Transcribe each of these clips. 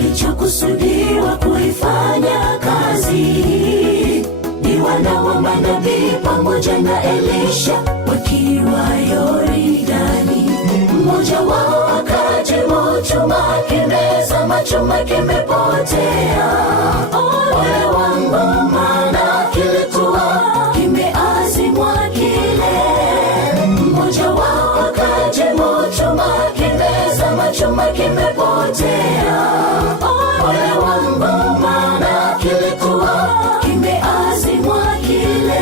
Kilichokusudiwa kuifanya kazi ni wana wa manabii pamoja na Elisha wakiwa Yordani. Mmoja wao akajibu, chuma kimezama, chuma kimepotea. Ole wangu, maana kilikuwa kimeazimwa kile. Mmoja wao akajibu, chuma kimezama, chuma kimepotea. Ole wangu, maana kilikuwa kimeazimwa kile.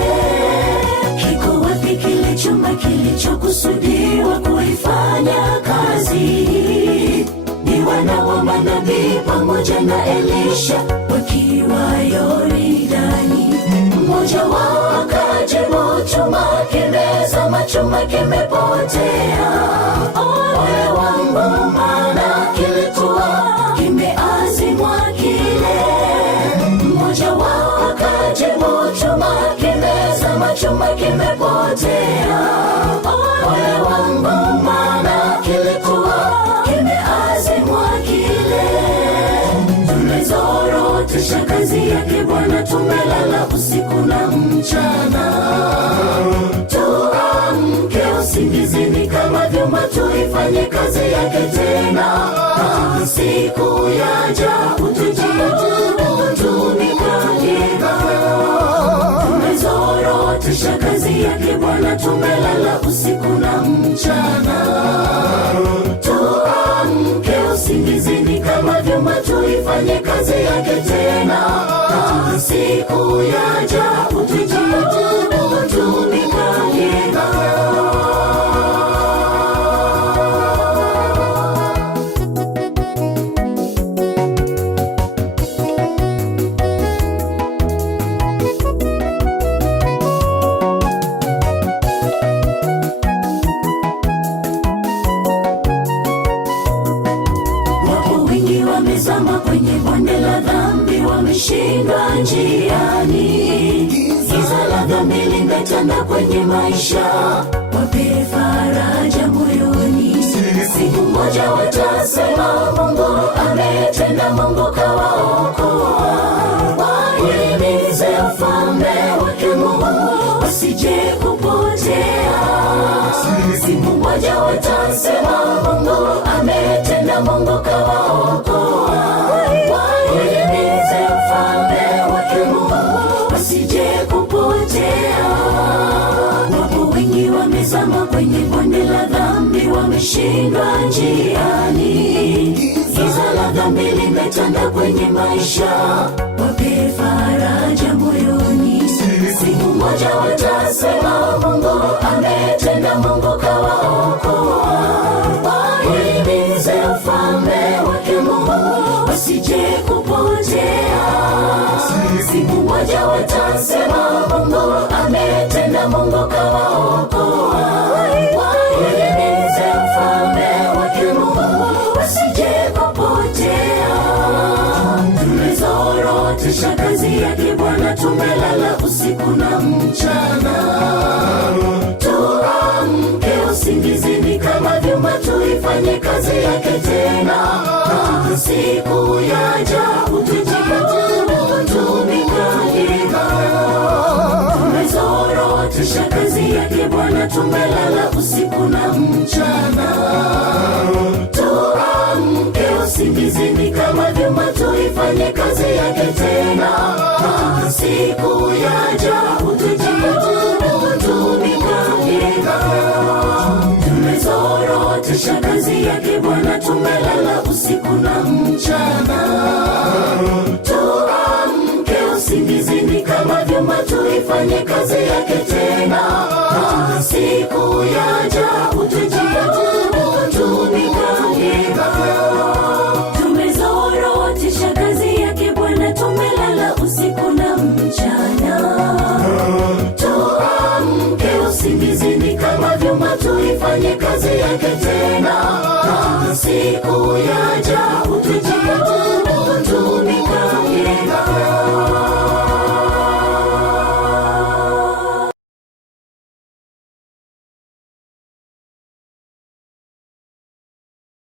Kiko wapi kile chuma kilichokusudiwa kuifanya kazi? Ni wana wa manabii pamoja na Elisha wakiwa Yordani. Mmoja wao akajibu, chuma kimezama, chuma kimepotea. Ole wangu, maana kilikuwa kimeazimwa kile. Mmoja wao akajibu, chuma kimezama, chuma kimepotea. Ole wangu, maana kilikuwa kimeazimwa kile. Tumezorotesha kazi yake Bwana, tumelala usiku na mchana. Tuamke usingizini kama vyuma, tuifanye kazi yake tena. Siku yaja tunikalieka. Tumezorotesha kazi yake Bwana, tumelala usiku na mchana. Tuamke usingizini kama vyuma, tuifanye kazi yake tena. Siku yaja tunikalieka. Wamezama kwenye bonde la dhambi, wameshindwa njiani. Giza la dhambi limetanda kwenye maisha, wape faraja moyoni. Siku moja watasema, Mungu ametenda, Mungu kawaokoa. Wahimize ufalme wake Mungu, wasije kupotea. Siku moja watasema, Mungu ametenda, Mungu kawaokoa. Wahimize ufalme wake Mungu, wasije kupotea. Wapo wengi wamezama kwenye bonde la dhambi, wameshindwa njiani. Giza la dhambi limetanda kwenye maisha, wape faraja moyoni. Siku moja watasema, Mungu ametenda, Mungu kawaokoa. Wahimize ufalme wake Mungu, wasije kupotea. Siku moja watasema, Mungu ametenda, Mungu kawaokoa. Wahimize ufalme wake Mungu, wasije kupotea. Tumezorotesha kazi yake Bwana, tumelala usiku na mchana. Tuamke usingizini kama vyuma, tuifanye kazi yake tena. Siku yaja tunikalieka. Tumezorotesha kazi yake Bwana, tumelala usiku na mchana. Tuamke usingizini kama vyuma, tuifanye kazi yake tena. Siku yaja tunikalieka. Tumezorotesha kazi yake Bwana, tumelala usiku na mchana. Tuamke usingizini kama vyuma, tuifanye kazi yake tena. Siku yaja tunikalieka. Tumezorotesha kazi yake Bwana, tumelala usiku na afanye kazi yake tena, siku yaja